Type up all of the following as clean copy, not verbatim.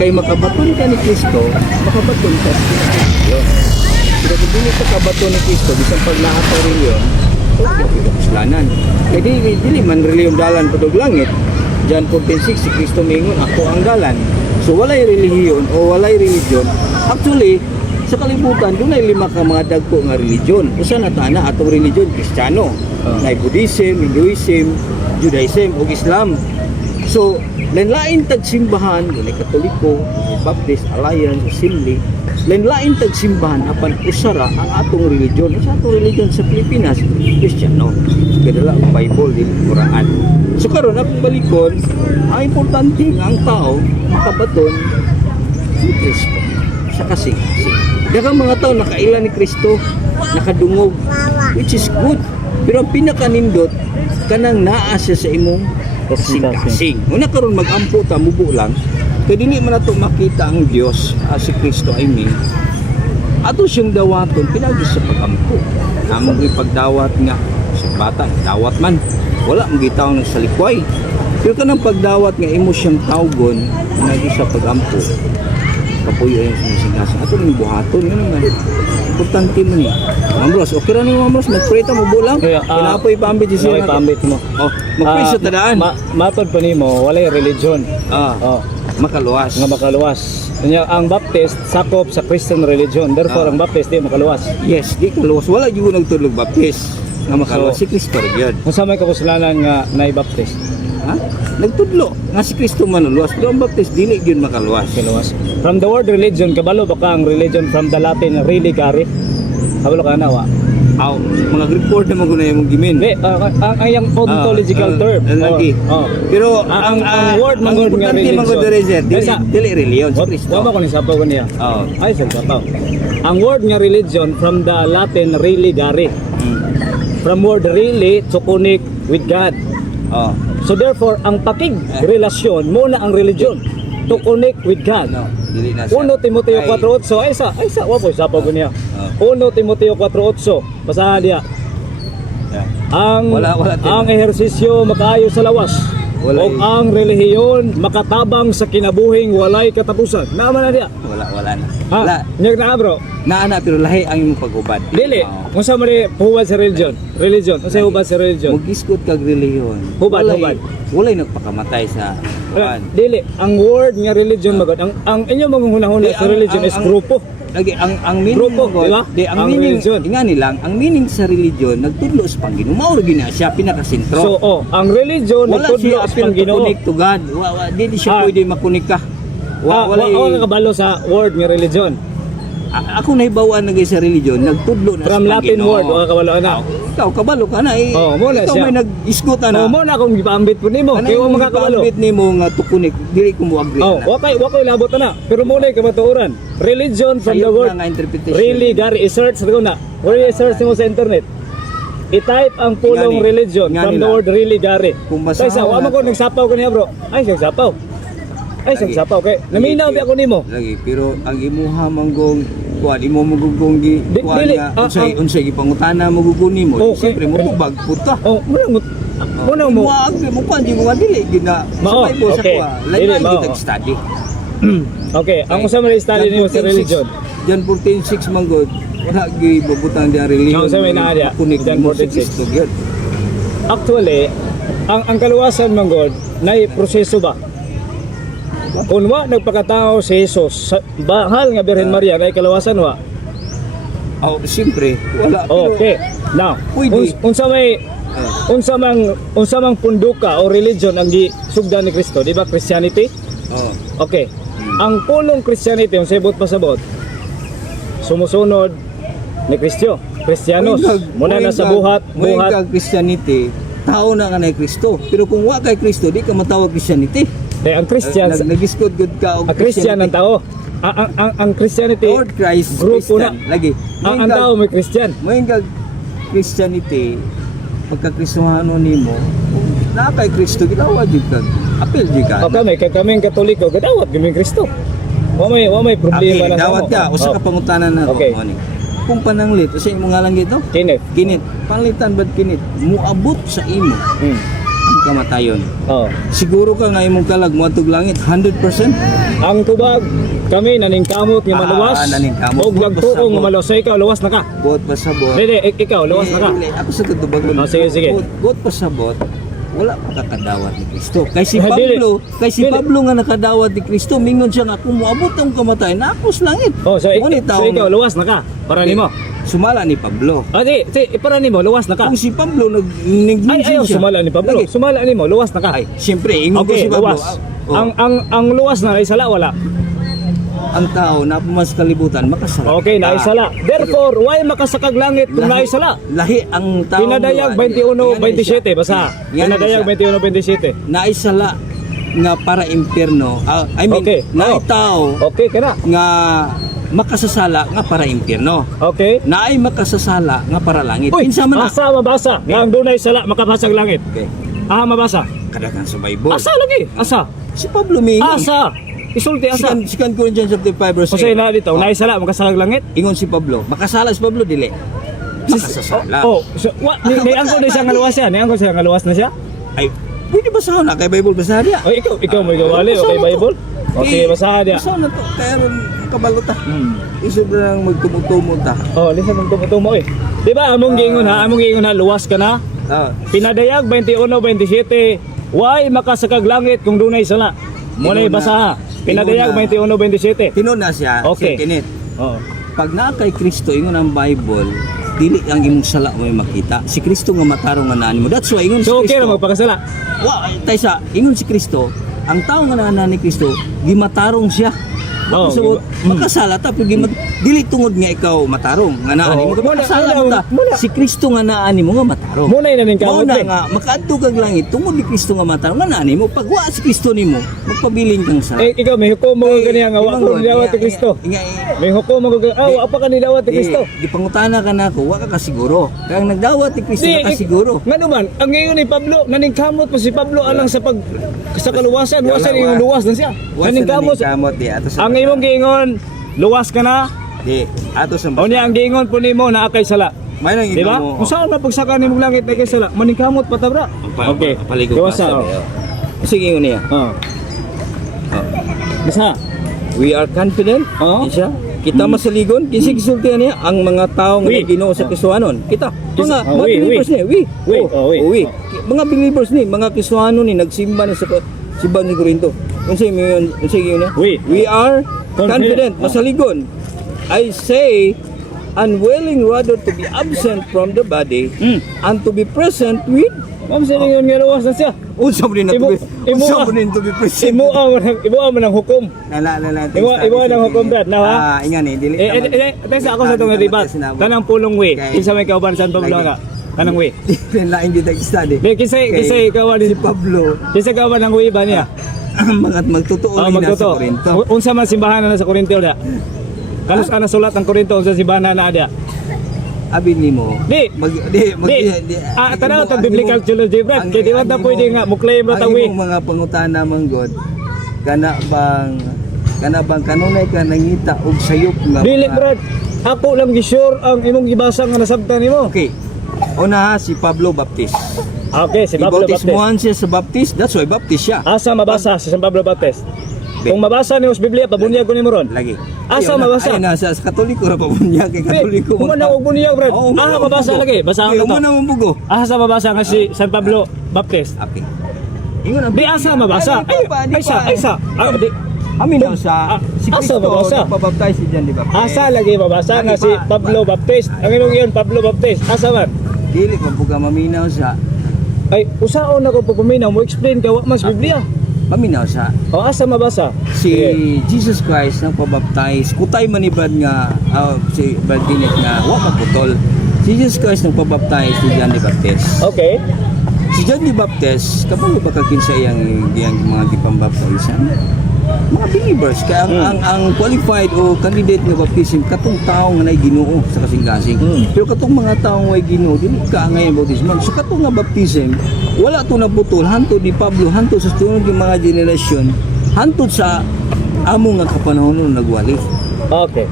Kay makabaton ka ni Kristo, makabaton ka sa reliyon. Pero kung dili ka kabaton ni Kristo, bisang pag lahat sa reliyon, kasalanan. Kaya dili man reliyon dalan padug langit. John 14:6 si Kristo mingon, ako ang dalan. So walay relihiyon o walay religion. Actually, sa kalibutan doon ay 5 ka mga dagko nga religion. Usa na tana atong religion Kristiyano, na Buddhism, Hinduism, Judaism ug Islam. So lain-lain tag simbahan, dunay Katoliko, Baptist, Alliance, Assembly. Lain-lain tag simbahan apan usara ang atong religion. Sa atong religion sa Pilipinas, Kristiyano. Kadala ang Bible dili Quran. So karon akong balikon, ang importante nga ang tao makabaton ni Kristo. Sa kasing. Daghang mga tao nakaila ni Kristo, nakadungog, which is good. Pero ang pinakanindot kanang naa siya sa imong kasing-kasing. Una karon mag-ampo ta mubo lang. Kaya dili man nato makita ang Dios, si Kristo I mean. Ato siyang dawaton pinagi sa pag-ampo. Namong ipagdawat nga sa bata, dawat man. Wala mong gitaw ng salikway. Pero kanang pagdawat nga imo siyang tawgon, pinagi sa pag-ampo. Kapuyo yung sumisingasa. Ato ning buhaton yun naman. Importante mo niya. Mambros, okay ra ni Mambros, nag-pray ta mo bulang. Kinapoy pambit siya. Pambit mo. Oh, mag-pray sa tadaan. Matod pa nimo, walay religion. Makaluwas. Nga makaluwas. Kanya ang Baptist sakop sa Christian religion. Therefore ang Baptist di makaluwas. Yes, di kaluwas. Wala gyud nagtulog Baptist. Nga makaluwas si Kristo gyud. Unsa may kasalanan nga naay Baptist? Ha? Nagtudlo nga si Kristo manuluwas, pero ang Baptist dili gyud makaluwas. Kaluwas. From the word religion, kabalo ba ka ang religion from the Latin religare? Kabalo ka na wa? Aw, mga Greek word na maguna yung gimin. Di, ang ayang ontological term. Lagi. Pero ang word ang mangod nga religion. Dili reliyon si Kristo. Wa ba ko ni sapaw ko niya? Oh. Ay, sapaw. Ang word nga religion from the Latin religare. From word really to connect with God. Oh. So therefore, ang pakig relasyon muna ang religion to connect with God. No, dili na siya. 1 Timoteo 4:8 ay sa wa po sapaw ko niya. 1 Timoteo 4:8 basahan dia. Ang ehersisyo makaayo sa lawas. O ang relihiyon makatabang sa kinabuhing walay katapusan. Naman na dia. Wala na. Wala. Nyag na bro. Naana pero lahi ang imong pag-ubad. Dili. Unsa man ni hubad sa religion? Unsa hubad sa religion? Mugisgot kag relihiyon. Hubad. Walay nagpakamatay sa dili. Ang word nga religion magod. Ang inyo manghunahuna sa religion is grupo. Lagi ang meaning grupo, mo, diba? ang meaning nga nilang ang meaning sa religion nagtudlo sa Panginoon. Mao ra gina siya pinakasentro. So ang religion nagtudlo sa Panginoon. Connect to God. Dili siya pwede makunika. Wala kabalo sa word nga religion. Ako nahibawan na sa religion, nagtudlo na from sa Panginoon. Latin word, o kabalo na. Ikaw, kabalo ka na eh. Muna ikaw siya. may nag-isgot na. Muna akong gipambit po nimo. Kaya mo makakabalo. Gipambit nimo nga tukunik, dili ko mo agree na. Wakay labot na. Pero muna ka matuoran. Religion from the word. Really, Gary, i-search na. Where i-search mo sa internet? I-type ang pulong religion from the word really, Gary. Kaysa, wala ko nagsapaw ko niya bro. Ay, nagsapaw. Okay. Naminaw di ako nimo. Lagi, pero ang imuha manggong kuan imo magugong gi kuan nga unsay gipangutana maguguni mo. Siyempre mo bagput ka. Muna mo. Wag mo kuan di mo dili gina. Sabay po sa kuan. Lain kita study. Okay, ang usa man study nimo sa religion. John 14:6 manggod. Wala gi bubutang dia religion. Sa may naa dia. John 14:6. Actually, ang kaluwasan manggod nay proseso ba? Kung wa nagpakatao si Jesus, bahal nga Birhen Maria kay kalawasan wa. Siyempre, wala. Okay. Now, unsa mang punduka o religion ang gisugdan ni Kristo, di ba? Christianity? Okay. Ang pulong Christianity, ang sabot pasabot, sumusunod ni Kristo. Kristiyanos, muna na sa buhat. Kag Christianity, tao na nga na Kristo. Pero kung wa kay Kristo, di ka matawag Christianity. Ang Christians, nag-iscod good ka og Christian ang tao. Ang Christianity, Lord Christ, grupo na. Lagi. Ang tao may Christian. Moing kag Christianity, pagka-Kristohano nimo, na kay Kristo gidawad jud kag apil jud ka. Kaming Katoliko, gadawat gaming Kristo. Wa may problema na sa dawat ka, usa ka pangutanan na morning. Kung pananglit, sa imo nga lang gito? Kinit. Pangalitan bad kinit, muabot sa imo. Ang kamatayon. Oh. Siguro ka nga imong kalag moatog langit 100%. Ang tubag kami naningkamot nga maluwas. Naningkamot. Og lagtuo nga maluwas. So ikaw luwas na ka. Buot pasabot. Dili, ikaw luwas na ka. Ako sa tutubagon. Oh, sige. Buot pasabot. Wala pa kakadawat ni Kristo. Kay si Dili. Pablo nga nakadawat ni Kristo, mingon siya nga kung moabot ang kamatayon, nakos langit. Oh, so ikaw luwas na ka. Para nimo. Sumala ni Pablo. Di, para nimo luwas na ka. Kung si Pablo Ay, ayaw sumala ni Pablo. Lagi. Sumala nimo, luwas na ka. Ay, siyempre, ingon ko si Okay, Pablo. luwas. Oh, Ang luwas na ay sala wala. ang tao na pumas kalibutan, makasala. Okay, naisala. Therefore, why makasakag langit kung naisala? Lahi ang tao. Pinadayag 21-27, basa. Pinadayag 21-27. Naisala nga para impyerno. I mean, Okay. naay Oh. tao Okay, kana. nga makasasala nga para impyerno. Okay. Naay makasasala nga para langit. Uy, Kinsa man na. asa mabasa nga ang dunay sala makapasag langit. Okay. Mabasa. Kadakan sa Bible. Asa lagi? Asa? Si Pablo may Asa? Isulti asa. Second Corinthians chapter 5 verse 8. Kasi na dito, naisala makasalag langit. Ingon si Pablo. Makasala si Pablo dili. Makasasala. So, ni angko na siya nga luwas siya. Ni angko siya nga luwas na siya. Ay, pwede basahan na kay Bible basahan niya. O ikaw mo igawali okay Bible. Okay, basahan dia. Basahan na to. Kaya ron kabalo ta. Hmm. Isod na lang magtumutumo ta. Oh, listen mong tumutumo eh. Di ba among giingon ha, luwas ka na. Pinadayag 21-27. Why makasakag langit kung dunay sala? Mulay basa ha. Pinadayag 21-27. Tinon na siya. Okay. Si Kenneth. Oh. Pag na kay Kristo, ingon ang Bible, dili ang imong sala mo makita. Si Kristo nga matarong nga naan mo. That's why ingon si So okay Kristo. ra magpakasala. Taysa, ingon si Kristo, ang tao nga naan ni Kristo, gimatarong siya. Oh, So, makasala ta pero dili tungod nga ikaw matarong nga naan mo. Makasala ta. Si Kristo nga naan mo nga matarong. Muna na ning Mao kamot na eh. nga makaadto kag langit tungod ni Kristo nga matarong nga naan mo. Pag wa si Kristo nimo, magpabilin kang sa. Ikaw may hukom mo kaniya nga wa ko nilawat ni Kristo. May hukom mo wa pa ka nilawat ni Kristo. Di pangutana ka nako, wa ka kasiguro. Kaya ang nagdawat ni Kristo nakasiguro. Nga naman, ang ngayon ni Pablo, naningkamot po si Pablo alang sa kaluwasan, wasan yung luwas na siya. Naningkamot. Ang imong giingon, luwas ka na. Di, ato sa O niya ang giingon po nimo na akay sala. may nang Di ba? Kung saan mapagsaka nimong langit na kay sala, maningkamot pa tabra. Okay. Paligo pa Luwasa, sa. oh. Sige ingon niya. Basta. We are confident. Oh. Siya. Kita masaligon, kinsa gisultihan niya ang mga tawo nga We. Ginoo sa Kristohanon. Kita, mga we. believers ni, we. We. Mga believers ni, mga Kristohanon ni nagsimba na sa simbahan ni Corinto. Unsa yun? We are confident, masaligon. I say unwilling rather to be absent from the body and to be present with. Ma'am, sa ningon nga luwas na siya. Unsa mo din to be present. Imuha mo ng hukom. Lala. Imuha ng hukom brad, na ha? Ingan eh, dili. Thanks ako sa itong ribat. Kanang pulong we. Kinsa may kauban San Pablo nga. Kanang we. Lain di study. Kinsa ikaw Si Pablo, Kinsa kauban ng we ba niya? mga magtotoo na sa Magtuto. Corinto. Unsa man simbahan na sa Corinto da? Kanus ana sulat ang Corinto unsa simbahan na ada? Abi nimo. Di. Tanaw tag biblical theology brad. Kaya di ba ta pwede nga muklaim ba ta Ang we? imong mga pangutana man God, kana bang kanunay ka nangita og sayop nga. Dili brad. Ako lang gi-sure ang imong gibasa nga nasabtan nimo. Okay. Una si Pablo Baptist. Okay, si Pablo Baptist. Ibautismohan siya sa Baptist, that's why Baptist siya. Asa mabasa si San Pablo Baptist? Kung mabasa niyo sa Biblia, pabunyag ko nimo ron. Lagi. Asa mabasa? Ay na sa Katoliko ra pabunya kay Katoliko. Kung ano og bunyag brad. Mabasa lagi. Basahan ko Mo to. na mo bugo. Asa mabasa nga si San Pablo Baptist? Okay. Ingon ang Di asa mabasa. Ay sa. Di. Amin daw sa si Asa Kristo mabasa? nagpabaptize si John di ba? Asa lagi mabasa nga si Pablo Baptist. Ang imong iyon Pablo Baptist. Asa man? Dili man puga maminaw sa Ay usaon ako pagpaminaw mo explain ka wa mas Biblia. maminaw sa O asa mabasa? si Jesus Christ nang pabaptize kutay manibad nga si Baldinet nga wa maputol. Si Jesus Christ nang pabaptize si John the Baptist. Okay. Si John the Baptist kapag ba kinsa yang mga gipambaptisan? Mga believers kaya ang qualified o candidate nga baptism katong tao nga nay Ginoo sa kasing-kasing. Pero katong mga tao nga Ginoo dili ka ngayon baptism. So katong nga baptism wala to naputol hantod ni Pablo hantod sa sunod nga mga generasyon hantod sa amo nga kapanahon nung nagwali. Okay.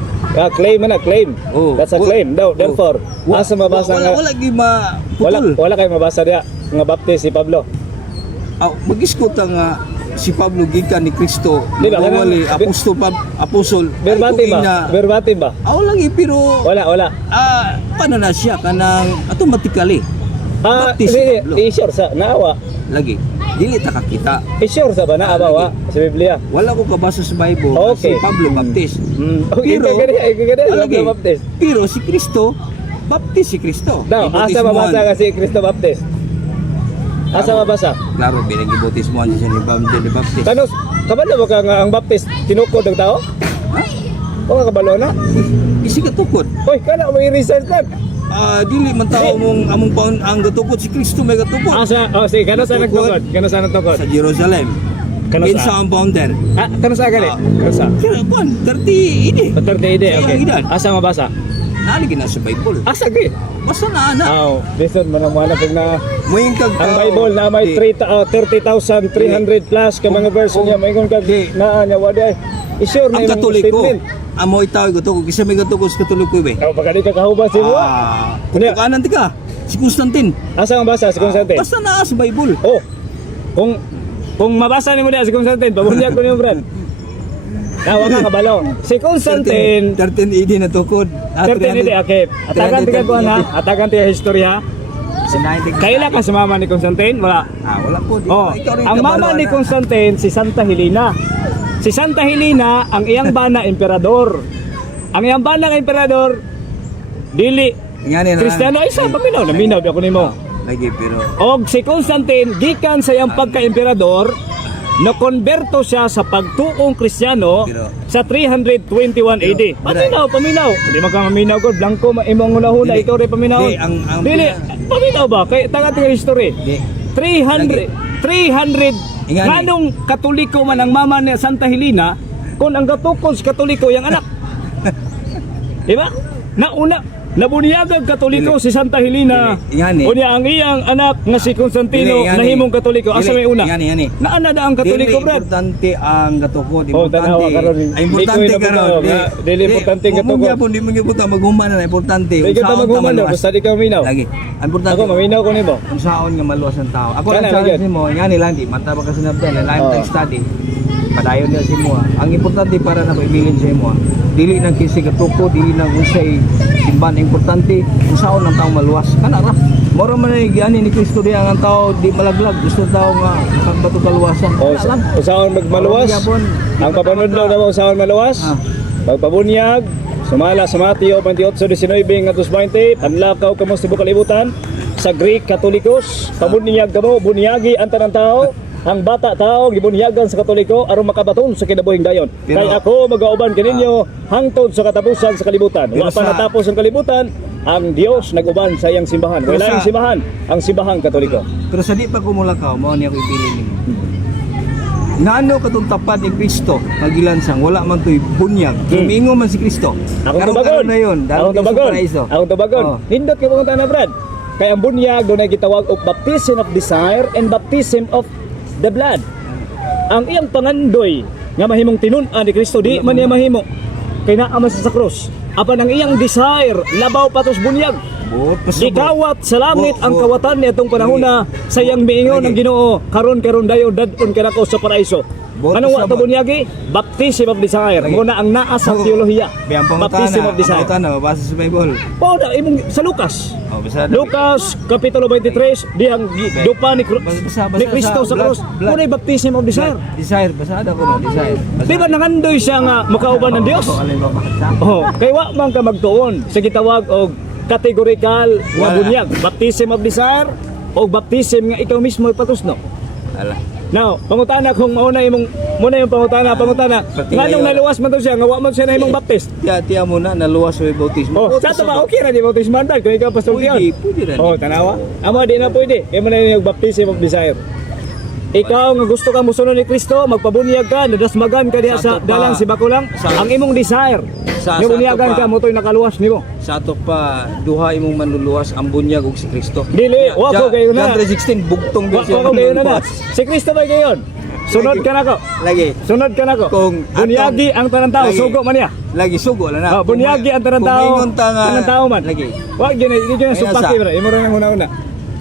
Claim na claim. Oh. That's a claim. Therefore, asa mabasa nga wala gi maputol. wala kay mabasa dia nga baptist si Pablo. mag-iskot ang si Pablo gikan ni Kristo. Di ba, Wali kanang- apostol. Verbatim ba? Verbatim ba? Lagi pero Wala. paano na siya kanang automatically baptist si Pablo. I-sure sa naawa. Lagi dili ta kakita. I-sure sa ba naawa sa Biblia? Wala ko kabasa sa Bible Okay. si Pablo baptist. Okay, Pero- kagani Lagi. sa baptist. Pero si Kristo baptist si Kristo. Daw, asa Ibautismoan. mabasa kasi Cristo Baptist? Asa mabasa? Klaro binagibautismoan siya ni Baptist. Tanos, kabalo ba ka nga ang Baptist tinukod ng tao? Ha? O nga kabalo na? Isi ka tukod. Hoy, kana mo i-research lang. Dili man tao among paon ang gatukod si Kristo may gatukod Asa, sige, kano sa nagtukod? Kano sa nagtukod? sa Jerusalem. Kano Kinsa sa? ang founder? Kano sa gali? Kano sa? Kaya kuan 30 ini. 30 ide, Sa okay. iyang edad. Asa mabasa? Naligi na sa Bible. Asa gi? Basta na ana. Listen mo na pag na Moing kag ang Bible na may 30,300 plus ka mga verse niya, may kag Di. naa niya wala. I-sure na ang yung Katoliko. statement. Amoy tao gatukod kisa may gatukod sa Katoliko be. Aw, pagka di ka kahubas mo. Kutukanan ti ka. Si Constantine. Asa ang basa si Constantine? Basta na sa Bible. Oh. Kung mabasa ni mo diya si Constantine, pabunyag ko niyo, friend. Nawa ka kabalo. Si Constantine 13 AD na tukod. 13 ide okay. Atagan tiga ko na, atagan tiga historya. Kaila ka sa mama ni Constantine? Wala. Wala po. Oh, ang mama ni Constantine si Santa Helena. Si Santa Helena ang iyang bana emperador. Ang iyang bana nga emperador dili Kristiyano ay sa paminaw, naminaw ako nimo. Lagi pero Og si Constantine gikan sa iyang pagka-emperador no konberto siya sa pagtuong Kristiyano sa 321 AD. Paminaw. Hindi man ka maminaw ko, blanco imong una-una Dili. ikaw rin paminaw. Dili, ang- Dili, paminaw ba? Kay taga tinga history. di 300 Ingani. nganong Katoliko man ang mama ni Santa Helena kung ang gatukod sa Katoliko yung anak. Diba? Nabuniyag Katoliko si Santa Helena. Dili. Ingani. Unya ang iyang anak nga si Constantino Dili, ingani. nahimong Katoliko. Asa may una? Ingani. Naana da ang Katoliko, Dili brad. importante ang gatukod. Oh, tanawa karon. Ay, importante Ikaw yung karon. nabunaw, nga, dili importante ang gatukod. Di mo gyapon maghuman na importante. Ikaw ta Unsaon maghuman maluwas. basta di ka maminaw. Lagi. Ang importante. Ako maminaw ko nimo. Kung saan nga maluwas ang tao. Ako Kana, lang challenge lagi. nimo, ngani lang di manta ba kasi nabdan, lain Oh. tag study. Padayon niya si mo. Ang importante para na maibilin sa imo. Dili nang kisi gatuko, dili nang unsay simban importante kung saan ang tao maluwas. Kana ra. Moro man ni giani ni Kristo diya ang tao di malaglag, gusto tao nga magbato kaluwasan. O usaon magmaluwas. Ang papanod daw daw usaon maluwas. Pagpabunyag, sumala sa Mateo 28:19 ngadto 20, panlakaw kamo sa kalibutan sa Greek Katolikos, pabunyag kamo, bunyagi ang tanang tao. Ang bata tao gibunyagan sa Katoliko aron makabaton sa kinabuhing dayon. Pero- Kay ako magauban kaninyo hangtod sa katapusan sa kalibutan. Pero Wa pa sa- natapos ang kalibutan, ang Dios naguban sa iyang simbahan. Pero Wala sa- ang simbahan, ang simbahang Katoliko. Pero sa di pa kumulakaw, mao niya ko ipili nimo. Ngano katong tapat ni Kristo nagilansang wala man toy bunyag. Tumingo man si Kristo. Akong Karon- tubagon. karon na yun. Akong tubagon. Akong tubagon. Oh. Nindot ka pumunta na, Brad. Kaya ang bunyag doon ay gitawag og baptism of desire and baptism of the blood. Ang iyang pangandoy nga mahimong tinun-an ni Kristo di man niya mahimo. Kay naa man sa krus. Apan ang iyang desire labaw patos bunyag. Buot pasubot. Gikawat sa langit ang Buot. kawatan ni atong panahona sa iyang miingon ng Ginoo karon dayon dadon kanako sa paraiso. Buot Anong wa pasabot. to bunyagi? Baptism of desire. Muna ang naa sa teolohiya. Biyang Baptism of desire. pangutana, mabasa sa Bible. Oh, imong sa Lucas. Oh, basa Lucas kapitulo 23 dihang dupa ni Basa ni Kristo sa blood, krus. blood. Muna baptism of desire. Desire, basada ko no, desire. Di ba nangandoy siya nga makauban ng Dios? Alay babasa. Oh, kay wa man ka magtuon sa gitawag og categorical nga Wala. bunyag, baptism of desire o baptism nga ikaw mismo ipatusno. Ala. Now, pangutana kung muna yung pangutana. Pati Nganong ngayon. naluwas man to siya nga wa man siya nahimong baptist. Tiya muna naluwas sa bautismo. Oh, sa to ba okay ra di baptism man kung ikaw pastor Dion. Pwede rin. Oh, tanawa. Amo di na pwede. Kaya mo na yung baptism of desire. Ikaw nga gusto kang musunod ni Kristo, magpabunyag ka, nadasmagan ka diha sa Sa to pa. dalang si Bakulang. Sa- Ang imong desire. Sa Yung to bunyagan pa. ka, motoy nakaluwas nimo. Sa ato pa duha imong manluluwas ang bunyag ug si Kristo. Dili, wa ko kayo na. John 3:16 bugtong Wa ko kayo na na. Si Kristo ba gayon? Sunod ka nako. Lagi. Sunod ka nako. Kung Bunyagi ang tanang tao, Lagi. sugo man niya. Lagi sugo lang na. Oh, bunyagi ang tanang tao. Kung ingon ta nga Tanang tao man. lagi. Wa gyud na Ayun supaki sa- bro. Imo ra nang una-una.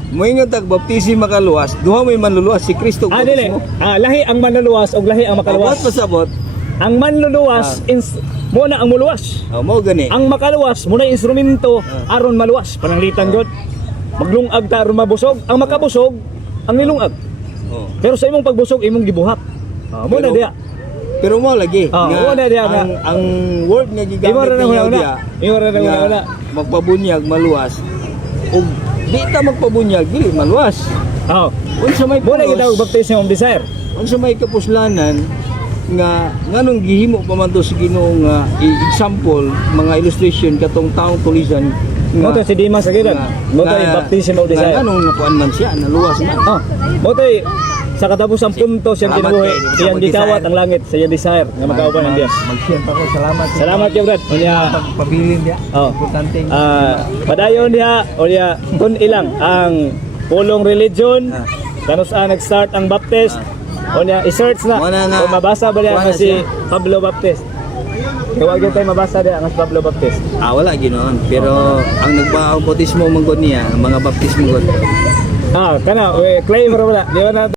Moingon tag baptism makaluwas, duha may manluluwas si Kristo. Dili. Lahi ang manluluwas o lahi ang Abot makaluwas. pasabot. Ang manluluwas muna ang muluwas. Mao gani. Ang makaluwas muna instrumento aron maluwas. Pananglitan gud. Maglungag ta aron mabusog. Ang makabusog ang nilungag. Oh. Pero sa imong pagbusog imong gibuhat. Muna Pero- diya. Pero mo lagi wala diya nga. ang word nga Imo gigamit ra na niya una. diya. Imo ra na nga una. magpabunyag maluwas. Ug di ta magpabunyag dili maluwas. Oh. Unsa may Muna pulos, gitawag baptism of desire. unsa may kapuslanan nga nganong gihimo pa man to sa Ginoo nga example mga illustration katong taong tulisan Mo to si Dimas Aguilar. Mo to yung baptism of desire. Nganong nakuan man siya naluwas man. Mo to sa katapusang punto siyang Salamat kinubuhi. kayo. Iyang gitawat ang langit sa iyang desire nga magkauban ng Dios. Mag-share pa ko salamat. Salamat yung Brad. Unya, Pabilin dia. oh. Importante. Padayon diha unya kun ilang ang pulong religion kanus nag-start ang baptist. Unya i-search na. Wala nga. O mabasa ba diha Wala nga si siya. Pablo Baptist. Kaya tayo mabasa diha nga si Pablo Baptist. Wala ginoon. Pero ang nagbautismo man gud niya, ang mga baptismo gud. Kana claim ra wala. Di ba na